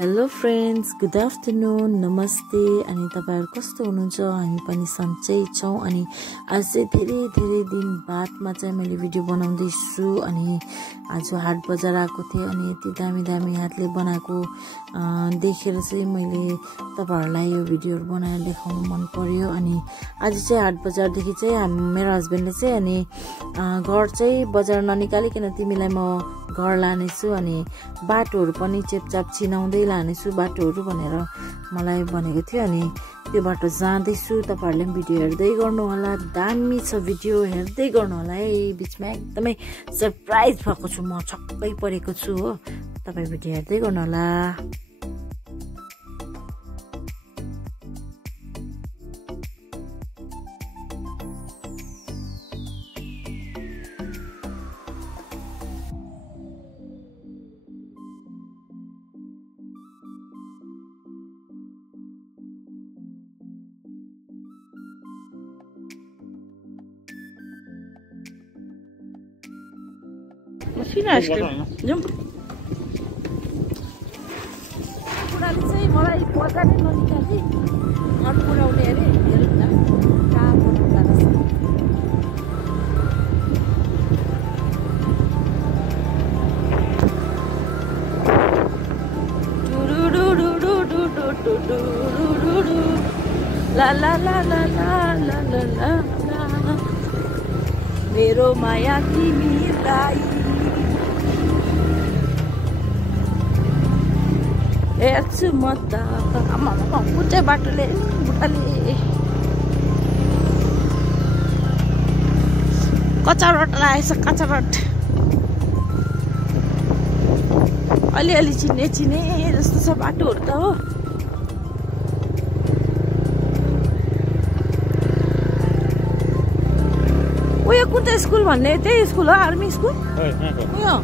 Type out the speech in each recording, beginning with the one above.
Hello friends, good afternoon, नमस्ते। अनि तपाईहरु कस्तो हुनुहुन्छ? हामी पनि सन्चै छौं। अनि आज चाहिँ धेरै दिन बादमा चाहिँ मैले भिडियो बनाउँदै छु। अनि आज हाट बजार आएको थिएँ अनि यति दामी हातले बनाएको देखेर चाहिँ मैले तपाईहरुलाई यो भिडियोहरु बनाएर देखाउन मन पर्यो। अनि आज चाहिँ हाट बजारदेखि चाहिँ मेरो हस्बेन्डले चाहिँ अनि घर चाहिँ बजार ननिकालिकन तिमीलाई म घर लानेछु अनि बाटोहरु पनि चेपचाप चिनाउँदै लानेछु बाटोहरु भनेर मलाई भनेको थियो। अनि त्यो बाटो जाँदैछु, तपाईहरुले पनि भिडियो हेर्दै गर्नु होला। दामी छ, भिडियो हेर्दै गर्नु होला है। बीचमा एकदमै सरप्राइज भएको छु, म छक्कै परेको छु हो। तपाई भिडियो हेर्दै गर्नु होला। Sini आइसक्रिम जाउँ। कुराले चाहिँ मलाई बजारै ननिकाली घर पुऱ्याउने अरे। हेरौँ न कहाँ पुऱ्याउँदा रहेछ। ला ला ला ला ला ला ला ला मेरो माया तिमीलाई हेर्छु म त। आमा कुन बाटोले बुढाले कच्चा रोड आएछ। कच्चा रोड अलिअलि चिने जस्तो छ बाटोहरु त हो। उयो कुन चाहिँ स्कुल भन्ने? त्यही स्कुल हो, आर्मी स्कुल। उयो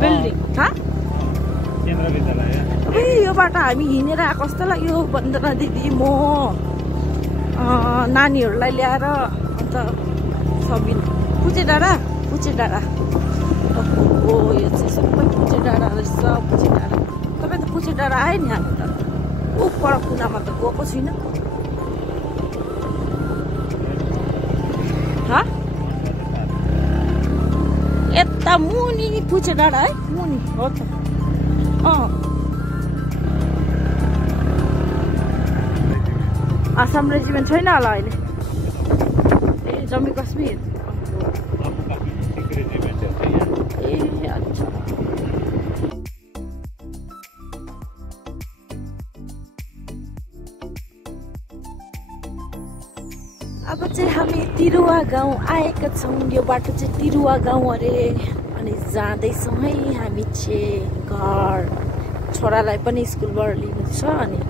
बिल्डिङ केन्द्र विद्यालय। यो बाटो हामी हिँडेर आएको जस्तो लाग्यो। वन्दना दिदी म नानीहरूलाई ल्याएर अन्त सबिन पुचे डाँडा हो। यो चाहिँ सबै पुचे डाँडा रहेछ। पुचे डाँडा तपाईँ त पुचे डाँडा आयो नि। हामी त ऊ पर कुनामा त गएको छुइनँ। यता मुनि पुचे डाँडा है, मुनि हो त। आसाम रेजिमेन्ट छैन होला अहिले। ए जम्मू कश्मीर। ए अच्छा। अब चाहिँ हामी तिरुवा गाउँ आएका छौँ। यो बाटो चाहिँ तिरुवा गाउँ अरे। अनि जाँदैछौँ है हामी चाहिँ घर। छोरालाई पनि स्कुलबाट लिनु छ अनि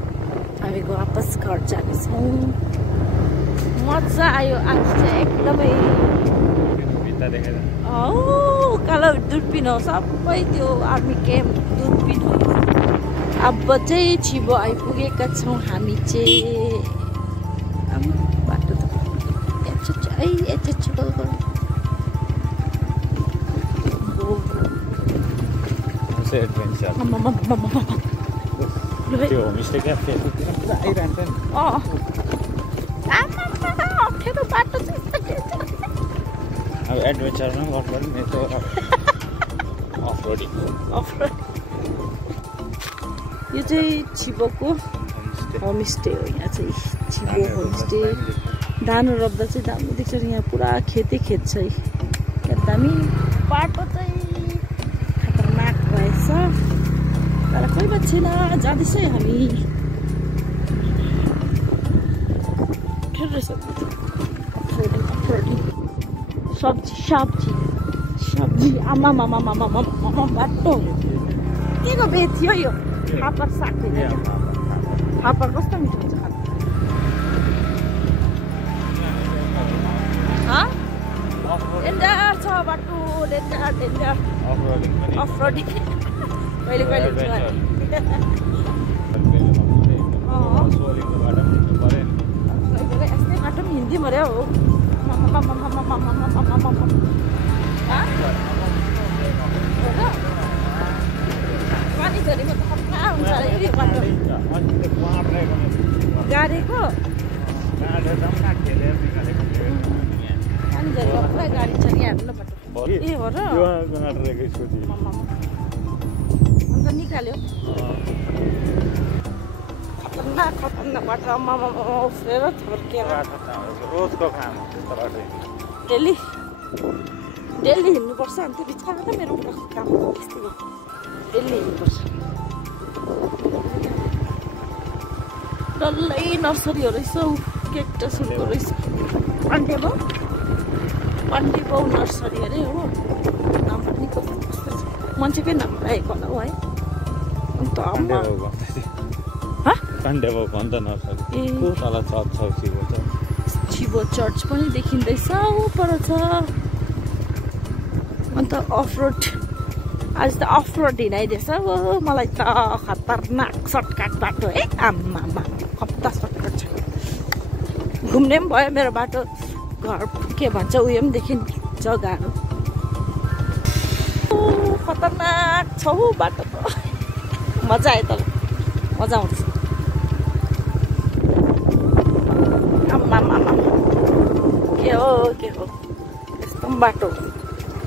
हामी वापस घर जानेछौँ। मजा आयो आज चाहिँ एकदमै। कालो दुर्पिन हो सबै, त्यो आर्मी क्याम्प दुर्पिन हो। अब चाहिँ छिबो आइपुगेका छौँ हामी चाहिँ। बाटो त एडभेन्चरमा गर्नुपर्ने मेरो अफरोडिङ। यो चाहिँ छिबोको होमस्टे हो। यहाँ चाहिँ छिबो होमस्टे। धान रोप्दा चाहिँ दामी देख्छ। यहाँ पुरा खेत छ है। क्या दामी। बाटो चाहिँ खतरनाक भएछ तर कोही बात छैन, जाँदैछ हामी। सब्जी आमा बाटो के को बेच थियो यो? फापर साग थियो। फापर कस्तो मिठो हुन्छ। डेन्जर छ बाटो, डेन्जर। अफरोडिङ कहिले यस्तै बाटो पनि हिँड्थ्यौँ अरे हो। पानी झरीमा त खतरा हुन्छ यही बाटो गाडीको पानी झरेको पुरै गाडी छ नि हाम्रो बाटो ए हो र अन्त निकाल्यो खतरनाक खतरनाक बाटो आमामा उफ्रेर थर्केर रोजको काम त्यस्तो बाटो डेली हिँड्नुपर्छ अन्त बिचमा त मेरो बुढाको काम त्यस्तै हो डेली हिँड्नुपर्छ डल्लै नर्सरीहरू रहेछ क्याक्टसहरूको रहेछ पाण्डेबौ नर्सरी अरे हो नाम पनि कस्तो कस्तो छ मान्छेकै नाम राखेको होला हौ है अन्त पाण्डेबौ भन्छ नर्सरी तल चर्च छ शिव चर्च पनि देखिँदैछ पर छ अन्त अफरोड आज त अफरोड हिँडाइदिएछ हो मलाई त खतरनाक सर्टकट बाटो है आम्मामा कता सर्टकट छ घुम्ने पनि भयो मेरो बाटो घर के भन्छ उयो पनि देखिन् जग्गाहरू खतरनाक छ हौ बाटो त मजा आयो त मजा आउँछ आम्मामा के हो यस्तो बाटो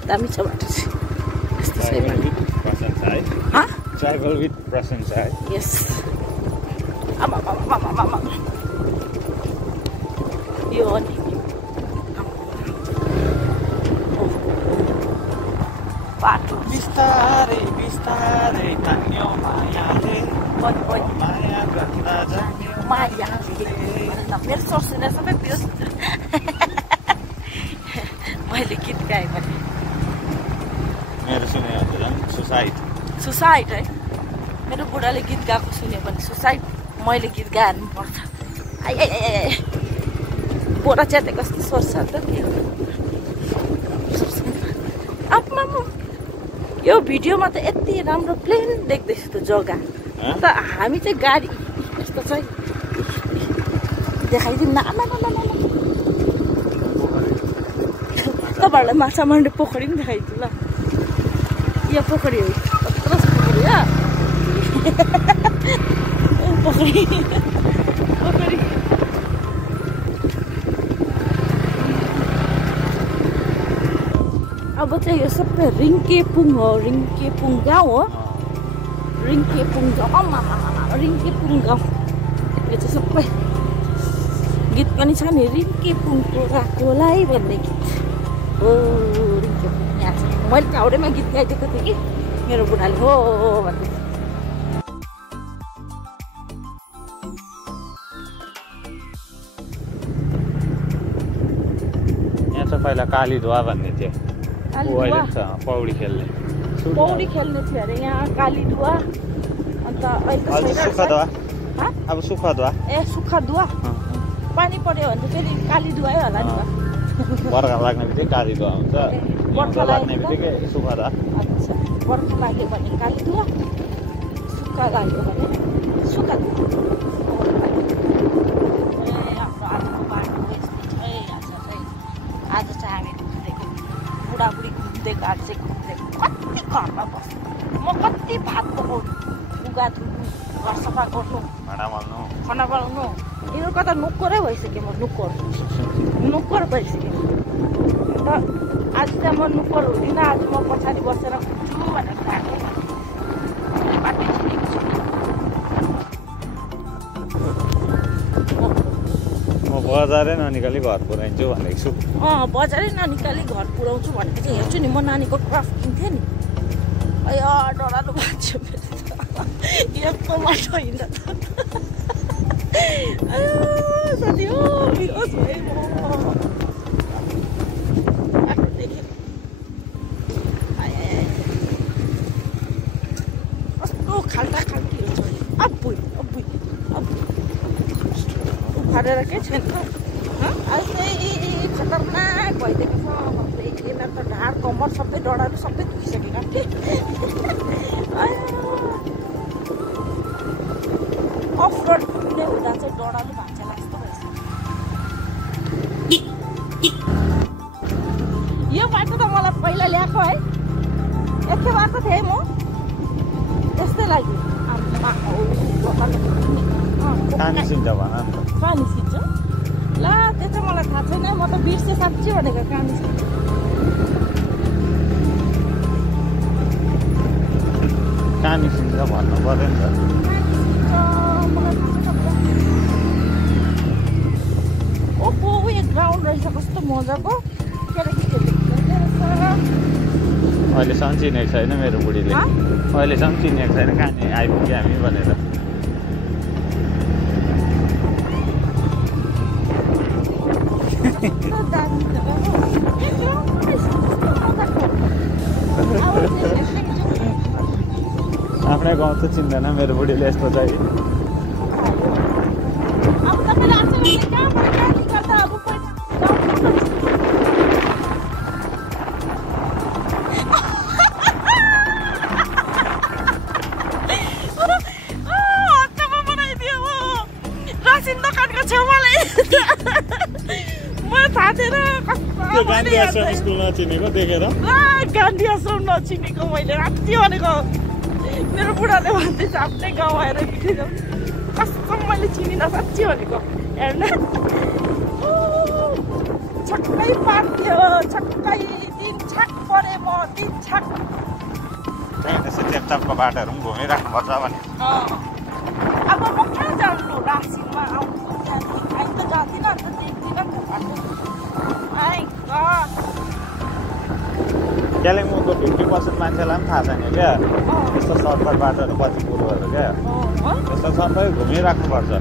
दामी छ बाटो चाहिँ यस्तो छ ट्राभल विथ प्रशंसा है यस यो अनि बाटो बिस्तारै बिस्तारै तान्यो मायाले माया गर्न जान्यो माया मेरो सोच्दैन सबै त्यो मैले गीत गाएँ भने मेरो सुने हजुर सुसाइड है मेरो बुढाले गीत गाएको सुन्यो भने सुसाइड मैले गीत गाएर पनि पर्छ आइ बोरा च्याते कस्तो सोच्छ त आफ्मा यो भिडियोमा त यति राम्रो प्लेन देख्दैछु त जग्गा त हामी चाहिँ गाडी यस्तो छ देखाइदिउँ न तपाईँहरूलाई माछा मार्ने पोखरी पनि देखाइदिउँ ल यो पोखरी हो कत्रो पोखरी पोखरी अब चाहिँ यो सबै रिङ्केपुङ हो रिङ्केपुङ गाउँ हो रिङ्केपुङ गाउँ रिङ्केपुङ गाउँ यो चाहिँ सबै गीत पनि छ नि रिङ्केपुङको राकोलाई भन्ने गीत हो रिङ्केपुङ यहाँ छ मैले हाउडेमा गीत गाइदिएको थिएँ कि मेरो बुढाले हो भन्दै यहाँ चाहिँ पहिला कालीधुवा भन्ने थियो पौडी खेल्ने थियो अरे यहाँ कालीधुवा अन्त अब सुखदुवा ए सुखदुवा पानी पर्यो भने त फेरि कालीधुवै होला नि बर्खा लाग्ने बित्तिकै कालीधुवा हुन्छ बर्खा लाग्ने बित्तिकै सुखदुवा अच्छा बर्खा लाग्यो भने कालीधुवा सुक्खा लाग्यो भने सुखदुवा हाम्रो बाटो यस्तै छ आज चाहिँ हामी घुम्दैको बुढाबुढी घुम्दैको आज चाहिँ घुम्दैको कति घरमा बस्नु म कति भात पकाउनु लुगा धुनु घर सफा गर्नु खाना बनाउनु यिनीहरू कता नोकरै भइसक्यो म नोकर भइसक्यो र आज चाहिँ म नोकर हुँदिनँ आज म पछाडि बसेर घुम्छु भनेर बाटो छिरेको छु म बजारै ननिकाली घर पुऱ्याइन्छु भनेको छु बजारै ननिकाली घर पुऱ्याउँछु भनेको चाहिँ हेर्छु नि म नानीको क्राफ्ट किन्थेँ नि डरालो भएको छ यस्तो बाटो हिँड्दा साथी हो बिहोस भए म कस्तो खाल्टा खाल्टीहरू छ अब्बुई उखालेर के छैन आज चाहिँ खतरनाक भइदिएको छ भन्दै त ढाड कम्मर सबै डडाहरू सबै दुखिसकेका अफ रोड घुम्ने हुँदा चाहिँ डडालु भान्सा जस्तो भएछ यो बाटो त मलाई पहिला ल्याएको है एकखेप आएको थिएँ म त्यस्तै लाग्यो कहाँ निस्किन्छ भन न कहाँ निस्किन्छ ला त्यो चाहिँ मलाई थाहा छैन म त बिर्सेँ साँच्चै भनेको कहाँ निस्किन्छ कहाँ निस्किन्छ भन्नु पर्यो नि त ओहो यो ग्राउन्ड रहेछ कस्तो मजाको अहिलेसम्म चिनेको छैन मेरो बुढीले अहिलेसम्म चिनेको छैन कहाँ आइपुग्यो हामी भनेर आफ्नै गाउँ त चिन्दैन मेरो बुढीले यस्तो चाहिँ गान्धी आश्रम स्कुल नचिनेको देखेर गान्धी आश्रम नचिनेको मैले राति भनेको मेरो बुढाले भन्दैछ आफ्नै गाउँ आएर कसम मैले चिनिनँ साँच्ची भनेको हेर्न छक्कै पार्थ्यो छक्कै दिन छाक परे म दिन छाक त्यसो चेपचापको बाटोहरू पनि घुमिराख्नुपर्छ भने अब म कहाँ जान्छु रासिनमा आउँछु त्यहाँदेखि त जाँदिनँ अन्त देख्दिनँ नि त बाटो कालिम्पोङको 50% मान्छेलाई पनि थाहा छैन क्या यस्तो सर्टकट बाटोहरू कति कुरोहरू क्या त्यस्तो सबै घुमिराख्नुपर्छ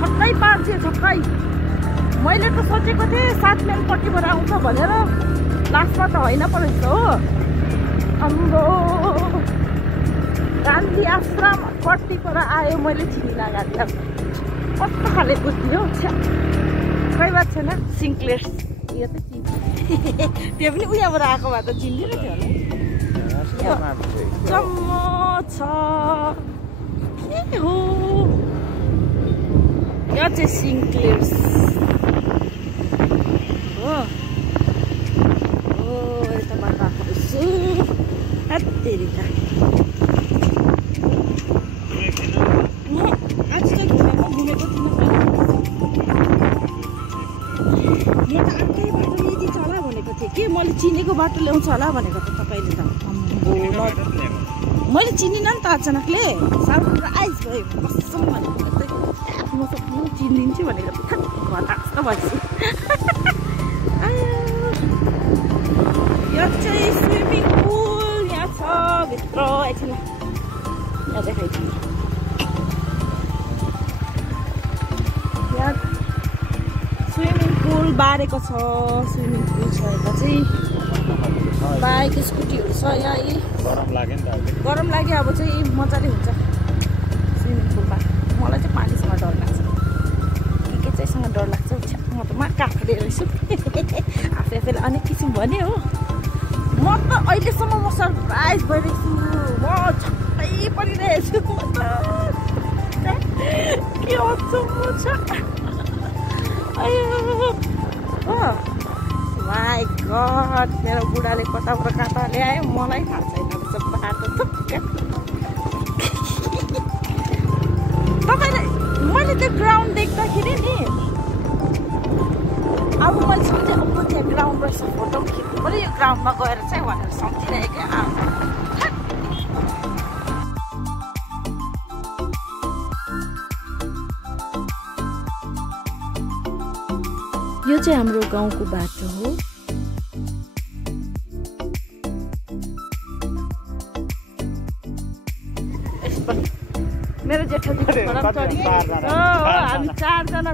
छक्कै पार्थ्यो छक्कै मैले त सोचेको थिएँ 7 माइलपट्टिबाट आउँछ भनेर लास्टमा त होइन पो रहेछ हो हाम्रो गान्धी आश्रम पट्टिबाट आयो मैले चिनिनँ गान्धी आश्रम कस्तो खाले बुद्धि हो खै बात छैन सिङ्क्लेयर्स यो त त्यो पनि उयाबाट आएको भए त चिन्दिनँ थियो होला जम्म छ के हो यो चाहिँ सिङ्क्लेयर्स हो यताबाट आएको रहेछु हत्तेरी त मैले चिनेको बाटो ल्याउँछ होला भनेको त तपाईँले त मैले चिनिनँ नि त अचानकले सरप्राइज भयो कसम भनेको म सक्नु चिनिदिन्छु भनेको त घटा जस्तो भएपछि यो चाहिँ स्विमिङ पुल यहाँ छ भित्र एकछिन यहाँ देखाइदिनु यहाँ स्विमिङ पुल बारेको छ स्विमिङ पुल छ यता चाहिँ बाइक स्कुटीहरू छ यहाँ गरम लाग्यो नि त गरम लाग्यो अब चाहिँ मजाले हुन्छ स्विमिङ पुलमा मलाई चाहिँ पानीसँग डर लाग्छ के चाहिँसँग डर लाग्छ म त काफले रहेछु आफैले अनेक किसिम भने हो म त अहिलेसम्म म सरप्राइज भइरहेको छु म छक्कै परिरहेछु के अचम्म छ माई गड मेरो बुढाले कताबाट कता ल्यायो मलाई थाहा छैन रहेछ बाटो त तपाईँले मैले त्यो ग्राउन्ड देख्दाखेरि नि अब मैले सोचेँ अब त्यहाँ ग्राउन्ड रहेछ फोटो पनि खिच्नु पऱ्यो यो ग्राउन्डमा गएर चाहिँ भनेर सम्झिरहेको यो चाहिँ हाम्रो गाउँको बाटो हो मेरो जेठा हामी 4 जना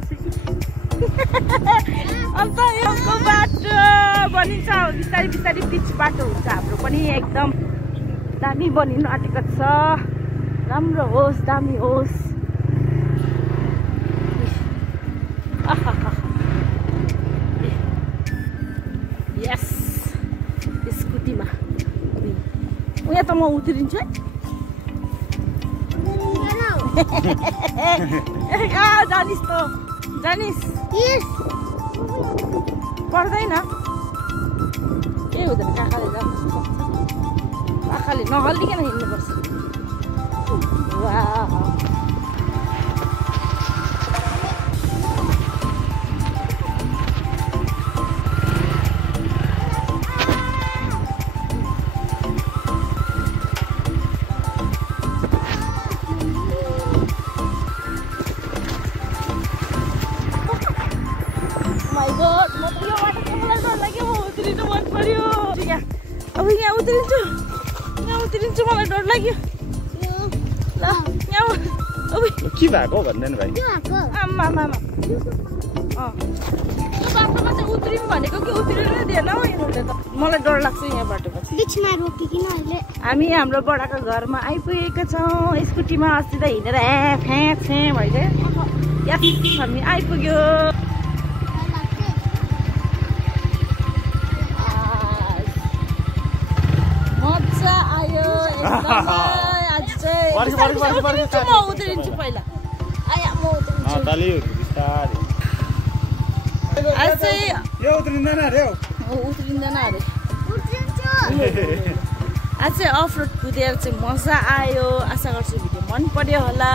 अन्त यो बाटो बनिन्छ बिस्तारै बिस्तारै पिच बाटो हुन्छ हाम्रो पनि एकदम दामी बनिनु आँटेको छ राम्रो होस् दामी होस् यस स्कुटीमा उहाँ त म उत्रिन्छु है जानिस् त जानिस् पर्दैन के हुँदैन काकाले जानु आँखाले नहल्लिकन हिँड्नुपर्छ वाह अब यहाँ उत्रिन्छु मलाई डर लाग्यो ल यहाँ के भएको भन्दैन भाइ आमा बाटोमा चाहिँ उत्रिनु भनेको कि उत्रिनु दिएन हौ यिनीहरूले त मलाई डर लाग्छ यहाँ बाटोमा हामी हाम्रो बडाको घरमा आइपुगेका छौँ स्कुटीमा अस्ति त हिँडेर फ्याँ भइदियो यस हामी आइपुग्यो मजा आयो आज चाहिँ म उत्रिन्छु पहिला आया म उत्रिन्छु आज चाहिँ यो उत्रिँदैन अरे उत्रिँदैन अरे आज चाहिँ अफ रोड कुदेर चाहिँ मजा आयो आशा गर्छु भिडियो मन पर्यो होला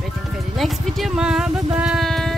भेटौँ फेरि नेक्स्ट भिडियोमा बाइ बाइ